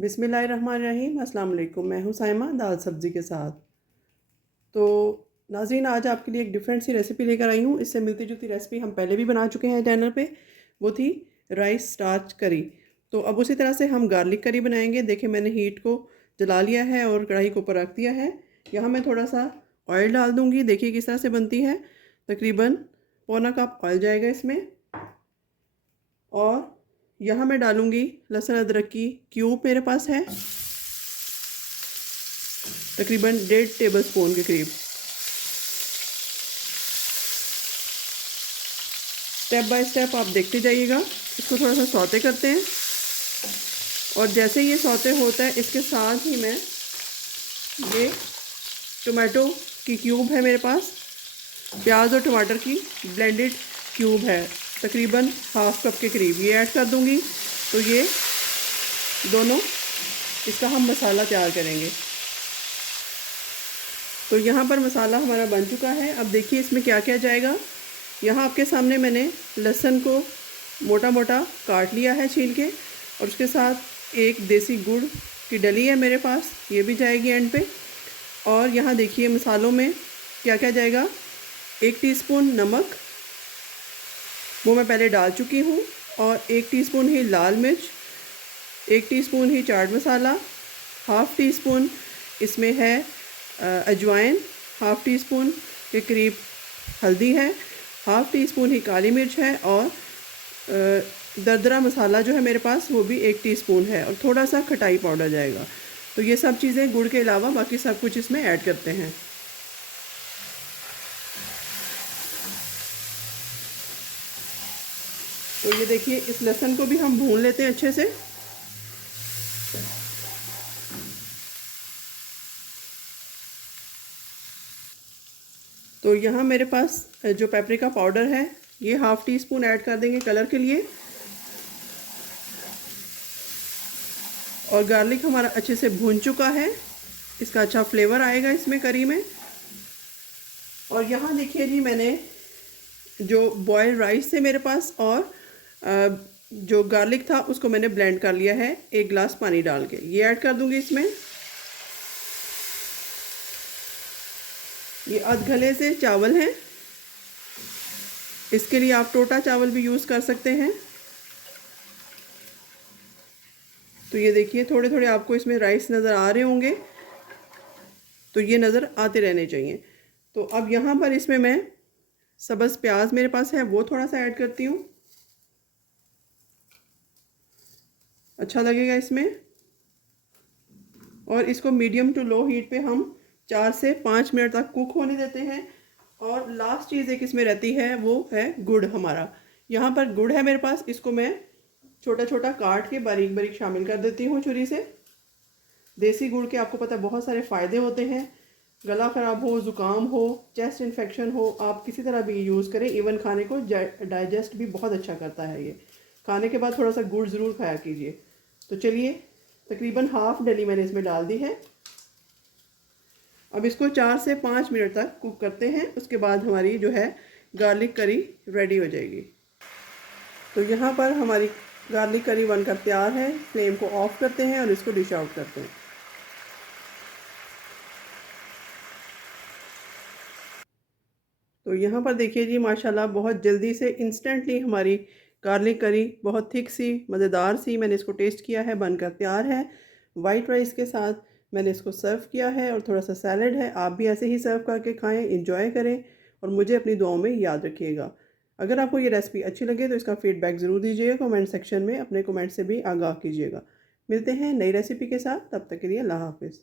बिस्मिल्लाहिर्रहमानिर्रहीम। अस्सलाम वालेकुम। मैं हूँ साइमा दाल सब्ज़ी के साथ। तो नाज़रीन, आज आपके लिए एक डिफरेंट सी रेसिपी लेकर आई हूँ। इससे मिलती जुलती रेसिपी हम पहले भी बना चुके हैं चैनल पे, वो थी राइस स्टार्च करी। तो अब उसी तरह से हम गार्लिक करी बनाएंगे। देखिए, मैंने हीट को जला लिया है और कढ़ाई को ऊपर रख दिया है। यहाँ मैं थोड़ा सा ऑयल डाल दूँगी। देखिए किस तरह से बनती है। तकरीबन पौना कप ऑयल जाएगा इसमें। और यहाँ मैं डालूँगी लहसुन अदरक की क्यूब, मेरे पास है तकरीबन 1.5 टेबल स्पून के करीब। स्टेप बाय स्टेप आप देखते जाइएगा। इसको थोड़ा सा सौते करते हैं और जैसे ये सौते होता है इसके साथ ही मैं ये टोमेटो की क्यूब है मेरे पास, प्याज और टमाटर की ब्लेंडेड क्यूब है तकरीबन हाफ कप के करीब, ये ऐड कर दूंगी। तो ये दोनों, इसका हम मसाला तैयार करेंगे। तो यहाँ पर मसाला हमारा बन चुका है। अब देखिए इसमें क्या क्या जाएगा। यहाँ आपके सामने मैंने लहसुन को मोटा मोटा काट लिया है छील के, और उसके साथ एक देसी गुड़ की डली है मेरे पास, ये भी जाएगी एंड पे। और यहाँ देखिए मसालों में क्या क्या जाएगा। 1 टीस्पून नमक, वो मैं पहले डाल चुकी हूँ, और 1 टीस्पून ही लाल मिर्च, 1 टीस्पून ही chaat masala, half tea spoon इसमें है अजवाइन, हाफ़ टी स्पून के करीब हल्दी है, हाफ़ टी स्पून ही काली मिर्च है, और दरदरा मसाला जो है मेरे पास वो भी 1 टीस्पून है, और थोड़ा सा खटाई पाउडर जाएगा। तो ये सब चीज़ें गुड़ के अलावा बाकी सब कुछ इसमें ऐड करते हैं। तो ये देखिए, इस लहसुन को भी हम भून लेते हैं अच्छे से। तो यहाँ मेरे पास जो पेपरिका पाउडर है ये हाफ़ टी स्पून ऐड कर देंगे कलर के लिए। और गार्लिक हमारा अच्छे से भून चुका है, इसका अच्छा फ्लेवर आएगा इसमें करी में। और यहाँ देखिए जी, मैंने जो बॉयल राइस थे मेरे पास और जो गार्लिक था उसको मैंने ब्लेंड कर लिया है 1 गिलास पानी डाल के, ये ऐड कर दूंगी इसमें। ये अधगले से चावल हैं, इसके लिए आप टोटा चावल भी यूज़ कर सकते हैं। तो ये देखिए, थोड़े थोड़े आपको इसमें राइस नज़र आ रहे होंगे, तो ये नज़र आते रहने चाहिए। तो अब यहाँ पर इसमें मैं सब्ज़ प्याज मेरे पास है वो थोड़ा सा ऐड करती हूँ, अच्छा लगेगा इसमें। और इसको मीडियम टू लो हीट पे हम 4 से 5 मिनट तक कुक होने देते हैं। और लास्ट चीज़ एक इसमें रहती है, वो है गुड़ हमारा। यहाँ पर गुड़ है मेरे पास, इसको मैं छोटा छोटा काट के बारीक बारीक शामिल कर देती हूँ छुरी से। देसी गुड़ के आपको पता है बहुत सारे फ़ायदे होते हैं। गला ख़राब हो, ज़ुकाम हो, चेस्ट इन्फेक्शन हो, आप किसी तरह भी यूज़ करें, इवन खाने को डाइजेस्ट भी बहुत अच्छा करता है ये। खाने के बाद थोड़ा सा गुड़ ज़रूर खाया कीजिए। तो चलिए, तकरीबन हाफ़ डली मैंने इसमें डाल दी है। अब इसको 4 से 5 मिनट तक कुक करते हैं, उसके बाद हमारी जो है गार्लिक करी रेडी हो जाएगी। तो यहाँ पर हमारी गार्लिक करी बनकर तैयार है। फ्लेम को ऑफ करते हैं और इसको डिश आउट करते हैं। तो यहाँ पर देखिए जी, माशाल्लाह बहुत जल्दी से इंस्टेंटली हमारी गार्लिक करी बहुत थिक सी मज़ेदार सी, मैंने इसको टेस्ट किया है, बनकर तैयार है। वाइट राइस के साथ मैंने इसको सर्व किया है, और थोड़ा सा सैलड है। आप भी ऐसे ही सर्व करके खाएं, इंजॉय करें, और मुझे अपनी दुआओं में याद रखिएगा। अगर आपको ये रेसिपी अच्छी लगे तो इसका फीडबैक ज़रूर दीजिएगा कमेंट सेक्शन में, अपने कमेंट से भी आगाह कीजिएगा। मिलते हैं नई रेसिपी के साथ, तब तक के लिए अल्लाह हाफ़िज़।